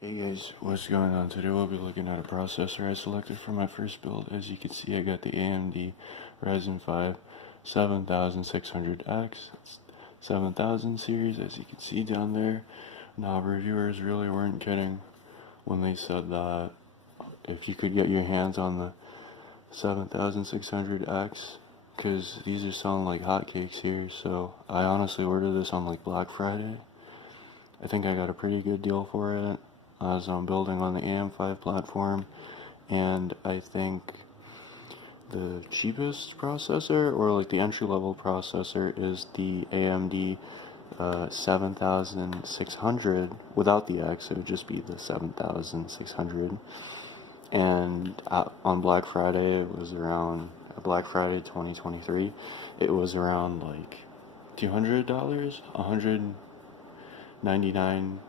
Hey guys, what's going on? Today we'll be looking at a processor I selected for my first build. As you can see, I got the AMD Ryzen 5 7600X. It's 7000 series, as you can see down there. Now, reviewers really weren't kidding when they said that if you could get your hands on the 7600X, because these are selling like hotcakes here. So I honestly ordered this on like Black Friday. I think I got a pretty good deal for it, as I'm building on the AM5 platform, and I think the cheapest processor, or like the entry-level processor, is the AMD 7600. Without the X, it would just be the 7600. And on Black Friday, it was around Black Friday 2023. It was around like $200, $199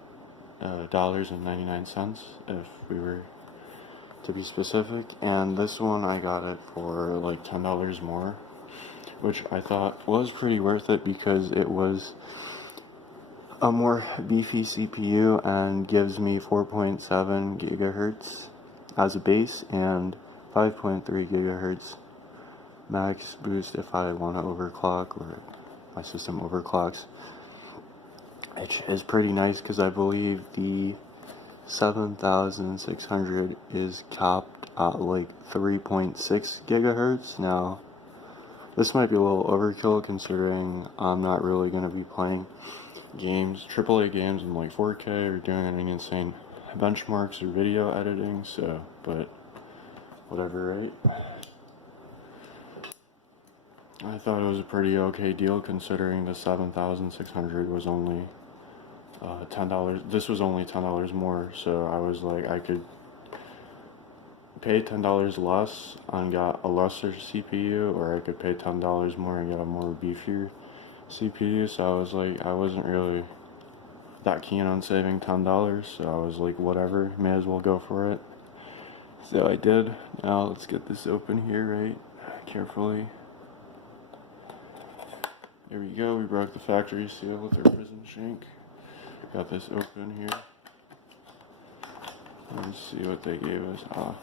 $99 if we were to be specific. And this one I got it for like $10 more, which I thought was pretty worth it because it was a more beefy CPU and gives me 4.7 gigahertz as a base and 5.3 gigahertz max boost if I want to overclock or my system overclocks, which is pretty nice because I believe the 7600 is capped at like 3.6 gigahertz. Now, this might be a little overkill considering I'm not really going to be playing games, AAA games in like 4K or doing any insane benchmarks or video editing, so, but whatever, right? I thought it was a pretty okay deal considering the 7600 was only $10. This was only $10 more, so I was like, I could pay $10 less and got a lesser CPU, or I could pay $10 more and get a more beefier CPU. So I was like, I wasn't really that keen on saving $10, so I was like, whatever, may as well go for it. So I did. Now let's get this open here, right? Carefully. There we go. We broke the factory seal with our prison shank. Got this open here. Let's see what they gave us. I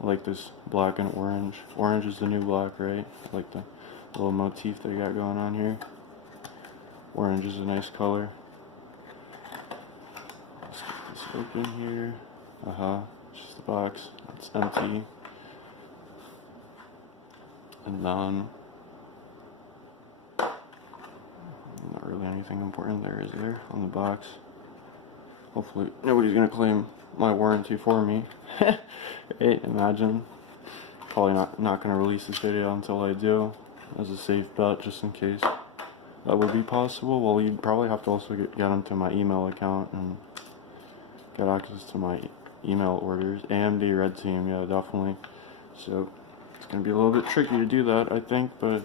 like this black and orange. Orange is the new black, right? I like the little motif they got going on here. Orange is a nice color. Let's get this open here. Just the box. It's empty. And then, not really anything important there, is there, on the box? Hopefully nobody's gonna claim my warranty for me. Hey, imagine. Probably not gonna release this video until I do, as a safe bet, just in case that would be possible. Well, you'd probably have to also get into my email account and get access to my email orders. AMD Red Team, yeah, definitely. So it's gonna be a little bit tricky to do that, I think, but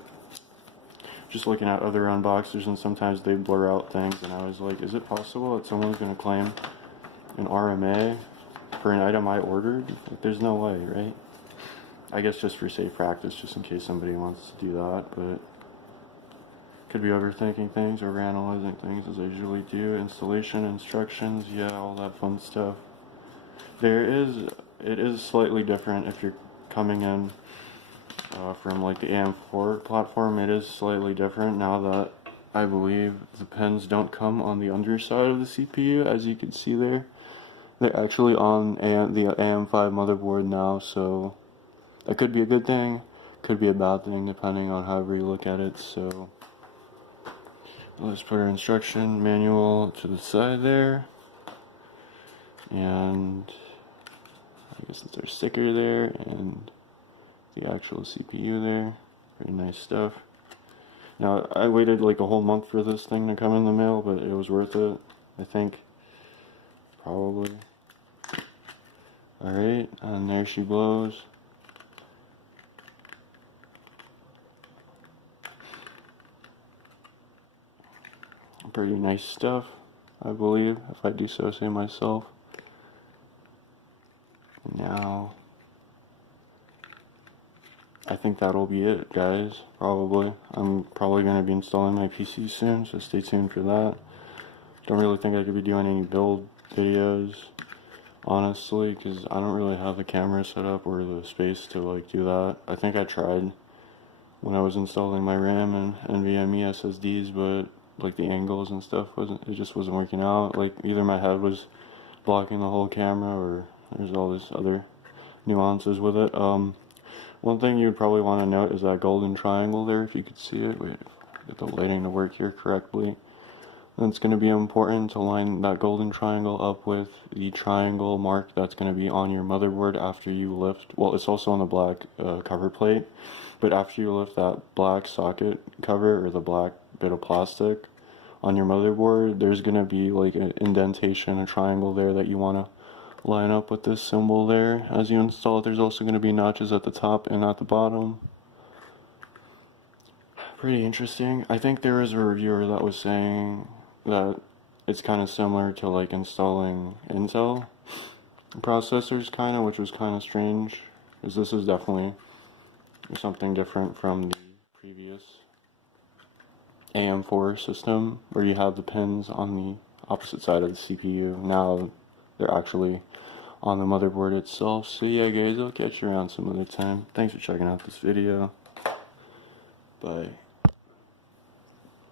just looking at other unboxers, and sometimes they blur out things, and I was like, is it possible that someone's going to claim an RMA for an item I ordered? Like, there's no way, right? I guess just for safe practice, just in case somebody wants to do that, but could be overthinking things, overanalyzing things, as I usually do. Installation instructions, yeah, all that fun stuff. It is slightly different if you're coming in from like the AM4 platform. It is slightly different now that I believe the pins don't come on the underside of the CPU, as you can see there. They're actually on the AM5 motherboard now, so that could be a good thing, could be a bad thing, depending on however you look at it. So let's put our instruction manual to the side there, and I guess that's our sticker there, and the actual CPU there. Very nice stuff. Now, I waited like a whole month for this thing to come in the mail, but it was worth it, I think. Probably. Alright, and there she blows. Pretty nice stuff, I believe, if I do so say myself. Now, I think that'll be it, guys, probably. I'm probably going to be installing my PC soon, so stay tuned for that. Don't really think I could be doing any build videos honestly, because I don't really have a camera set up or the space to like do that. I think I tried when I was installing my RAM and NVMe SSDs, but like the angles and stuff it just wasn't working out. Like either my head was blocking the whole camera or there's all this other nuances with it. One thing you would probably want to note is that golden triangle there, if you could see it. Wait, get the lighting to work here correctly. And it's going to be important to line that golden triangle up with the triangle mark that's going to be on your motherboard after you lift. Well, it's also on the black cover plate, but after you lift that black socket cover or the black bit of plastic on your motherboard, there's going to be like an indentation, a triangle there that you want to line up with this symbol there as you install it. There's also going to be notches at the top and at the bottom. Pretty interesting. I think there was a reviewer that was saying that it's kind of similar to like installing Intel processors kind of, which was kind of strange, because this is definitely something different from the previous AM4 system where you have the pins on the opposite side of the CPU. Now they're actually on the motherboard itself. So yeah guys, I'll catch you around some other time. Thanks for checking out this video. Bye.